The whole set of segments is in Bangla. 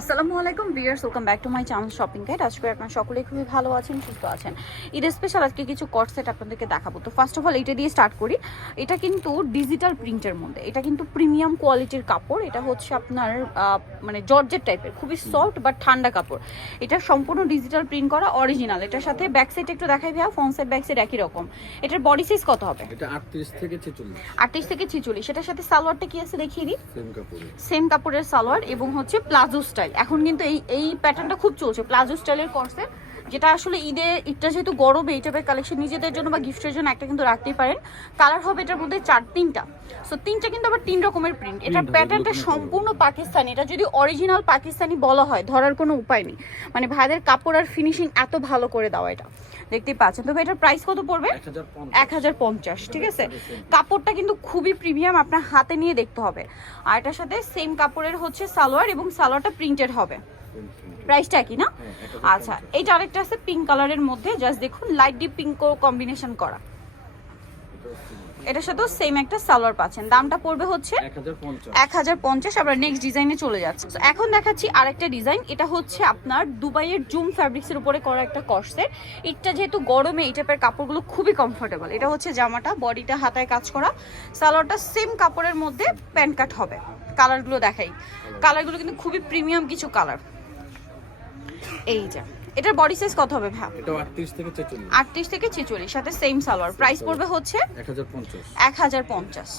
আসসালামু আলাইকুম viewers welcome back to my channel shopping guide আজকে আপনারা সকলেই খুবই ভালো আছেন সুস্থ আছেন। ঈদ স্পেশাল আজকে কিছু কট সেট আপনাদেরকে দেখাবো। তো ফার্স্ট অফ অল এটা দিয়ে স্টার্ট করি। এটা কিন্তু ডিজিটাল প্রিন্টের মধ্যে। এটা কিন্তু প্রিমিয়াম কোয়ালিটির কাপড়। এটা হচ্ছে আপনার মানে জর্জেট টাইপের খুবই সফট বাট ঠান্ডা কাপড়। এটা সম্পূর্ণ ডিজিটাল প্রিন্ট করা অরিজিনাল এটার সাথে ব্যাক সাইড একটু দেখাই ভাইয়া ফ্রন্ট সাইড ব্যাক সাইড একই রকম। এটার বডি সাইজ কত হবে? এটা আটত্রিশ থেকে ছেচল্লিশ। আটত্রিশ থেকে ছিচল্লিশ। সেটার সাথে সালোয়ারটা কি আছে দেখিয়ে দিই? সেম কাপড়ে। সেম কাপড়ের সালোয়ার এবং হচ্ছে প্লাজো স্টাইল এখন কিন্তু এই এই প্যাটার্নটা খুব চলছে প্লাজো স্টাইলের কর্সে যেটা আসলে ঈদে ঈদটা যেহেতু গরমে এই টাইপের কালেকশন নিজেদের জন্য বা গিফটের জন্য একটা কিন্তু রাখতেই পারেন। কালার হবে এটার মধ্যে চার তিনটা। সো তিনটা কিন্তু আবার তিন রকমের প্রিন্ট এটার প্যাটার্নটা সম্পূর্ণ পাকিস্তানি। এটা যদি অরিজিনাল পাকিস্তানি বলা হয় ধরার কোনো উপায় নেই। মানে ভাইদের কাপড় আর ফিনিশিং এত ভালো করে দেওয়া এটা। দেখতেই পাচ্ছেন। তবে এটার প্রাইস কত পড়বে? এক হাজার এক হাজার পঞ্চাশ ঠিক আছে? কাপড়টা কিন্তু খুবই প্রিমিয়াম আপনার হাতে নিয়ে দেখতে হবে। আর এটার সাথে সেম কাপড়ের হচ্ছে সালোয়ার এবং সালোয়ারটা প্রিন্টেড হবে। প্রাইসটা কি না? হ্যাঁ, আচ্ছা এইটা আরেকটা আছে পিঙ্ক কালারের মধ্যে জাস্ট দেখুন লাইট ডিপ পিঙ্ক কম্বিনেশন করা। এটার সাথেও সেম একটা সালোয়ার পাচ্ছেন। দামটা পড়বে হচ্ছে এক হাজার পঞ্চাশ। এক হাজার পঞ্চাশ আমরা নেক্সট ডিজাইনে চলে যাচ্ছি। এখন দেখাচ্ছি আরেকটা ডিজাইন এটা হচ্ছে আপনার দুবাইয়ের জুম ফ্যাব্রিক্সের উপরে করা একটা কর্সের এটা যেহেতু গরমে এই টাইপের কাপড়গুলো খুবই কমফোর্টেবল এটা হচ্ছে জামাটা বডিটা হাতায় কাজ করা। সালোয়ারটা সেম কাপড়ের মধ্যে প্যান্ট কাট হবে। কালারগুলো দেখাই। কালারগুলো কিন্তু খুবই প্রিমিয়াম কিছু কালার এই যে এটার বডি সাইজ কত হবে ভাই এটা আটত্রিশ থেকে ছেচল্লিশ। আটত্রিশ থেকে ছেচল্লিশ সাথে সেম সালোয়ার। প্রাইস পড়বে হচ্ছে এক হাজার পঞ্চাশ। এক হাজার পঞ্চাশ।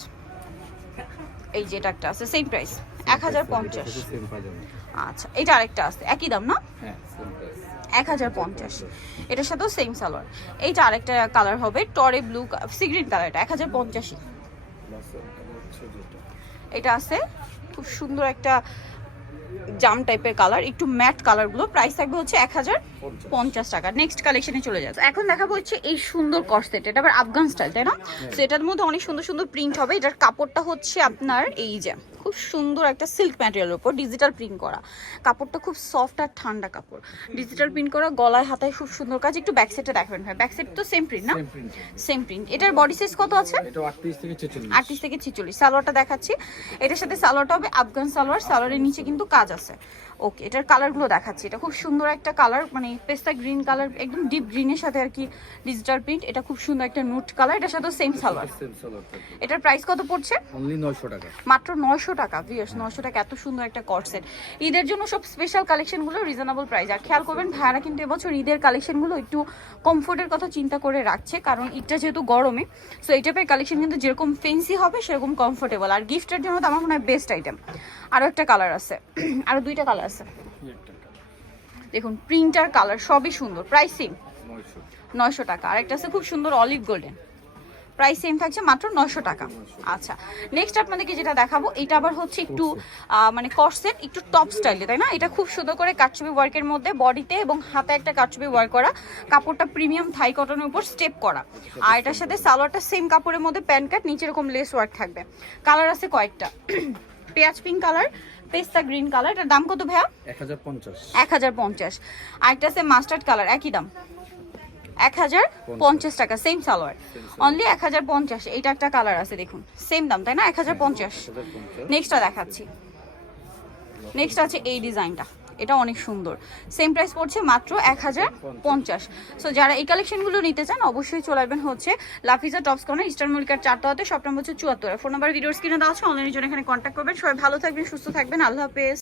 এই যে এটা একটা আছে সেম প্রাইস এক হাজার পঞ্চাশ। সেম পাজামা। আচ্ছা এটা আরেকটা আছে একই দাম না? হ্যাঁ এক হাজার পঞ্চাশ। এটার সাথেও সেম সালোয়ার। এইটা আরেকটা কালার হবে টরে ব্লু সিগ্রিন কালার এটা এক হাজার পঞ্চাশই। এটা আছে খুব সুন্দর একটা জাম টাইপের কালার একটু ম্যাট কালারগুলো। প্রাইস থাকবে হচ্ছে এক হাজার পঞ্চাশ টাকা। নেক্সট কালেকশনে চলে যাচ্ছে। এখন দেখাবো হচ্ছে এই সুন্দর কর্সেট এটা আবার আফগান স্টাইল তাই না? তো এটার মধ্যে অনেক সুন্দর সুন্দর প্রিন্ট হবে। এটার কাপড়টা হচ্ছে আপনার এই যে খুব সুন্দর একটা সিল্ক ম্যাটেরিয়ালের উপর ডিজিটাল প্রিন্ট করা। কাপড়টা খুব সফট আর ঠান্ডা কাপড়। ডিজিটাল প্রিন্ট করা গলায় হাতায় খুব সুন্দর কাজ। একটু ব্যাক সাইডে দেখাবেন ভাই। ব্যাক সাইড তো সেম প্রিন্ট না? সেম প্রিন্ট এটার বডি সাইজ কত আছে? আটত্রিশ থেকে ছিচল্লিশ। সালোয়ারটা দেখাচ্ছি। এটার সাথে সালোয়ারটা হবে আফগান সালোয়ার। সালোয়ারের নিচে কিন্তু কাজ আছে। ওকে এটার কালারগুলো দেখাচ্ছি। এটা খুব সুন্দর একটা কালার মানে পেস্তা গ্রিন কালার একদম ডিপ গ্রিনের সাথে আর কি ডিজিটাল প্রিন্ট এটা খুব সুন্দর একটা নুট কালার এটার সাথে সেম সালোয়ার এটার প্রাইস কত পড়ছে? টাকা। মাত্র নয়শো টাকা ভিয়ার্স নয়শো টাকা এত সুন্দর একটা কটসেট ঈদের জন্য সব স্পেশাল কালেকশনগুলো রিজনেবল প্রাইস আর খেয়াল করবেন ভাইয়ারা কিন্তু এবছর ঈদের কালেকশনগুলো একটু কমফোর্টের কথা চিন্তা করে রাখছে কারণ ঈদটা যেহেতু গরমে সো এই টাইপের কালেকশন কিন্তু যেরকম ফেন্সি হবে সেরকম কমফোর্টেবল আর গিফটের জন্য তো আমার মনে হয় বেস্ট আইটেম আরও একটা কালার আছে। আরও দুইটা কালার আছে। দেখুন প্রিন্টার কালার সবই সুন্দর। প্রাইস সেম নয়শো টাকা। আর একটা আছে খুব সুন্দর অলিভ গোল্ডেন প্রাইস সেম থাকছে মাত্র নয়শো টাকা। আচ্ছা নেক্সট আপনাদেরকে যেটা দেখাবো এটা আবার হচ্ছে একটু মানে কর্সেট একটু টপ স্টাইলে তাই না? এটা খুব সুন্দর করে কাটছবি ওয়ার্কের মধ্যে বডিতে এবং হাতে একটা কাটছবি ওয়ার্ক করা। কাপড়টা প্রিমিয়াম থাই কটনের উপর স্টেপ করা। আর এটার সাথে সালোয়ারটা সেম কাপড়ের মধ্যে প্যান্ট কাট নিচে এরকম লেস ওয়ার্ক থাকবে। কালার আছে কয়েকটা। পেঁয়াজ পিঙ্ক কালার পেস্তা গ্রিন কালার এটার দাম কত ভাইয়া? এক হাজার পঞ্চাশ। আরেকটা আছে মাস্টার্ড কালার একই দাম? এক হাজার পঞ্চাশ টাকা সেম সালোয়ার অনলি এক হাজার পঞ্চাশ এইটা একটা কালার আছে দেখুন। সেম দাম তাই না? পঞ্চাশ। এক হাজার পঞ্চাশ। নেক্সটটা দেখাচ্ছি। নেক্সট আছে এই ডিজাইনটা এটা অনেক সুন্দর। সেম প্রাইস পড়ছে মাত্র এক হাজার পঞ্চাশ। সো যারা এই কালেকশনগুলো নিতে চান, অবশ্যই চলে আসবেন হচ্ছে লাফিজা টপস কর্নার ইস্টার্ন মল্লিকার চারটা হতে সব নম্বর হচ্ছে চুয়াত্তর। ফোন নাম্বার ভিডিওর স্ক্রিনে দেওয়া আছে অনলাইনের জন্য এখানে কন্ট্যাক্ট করবেন। সবাই ভালো থাকবেন, সুস্থ থাকবেন। আল্লাহ হাফেজ।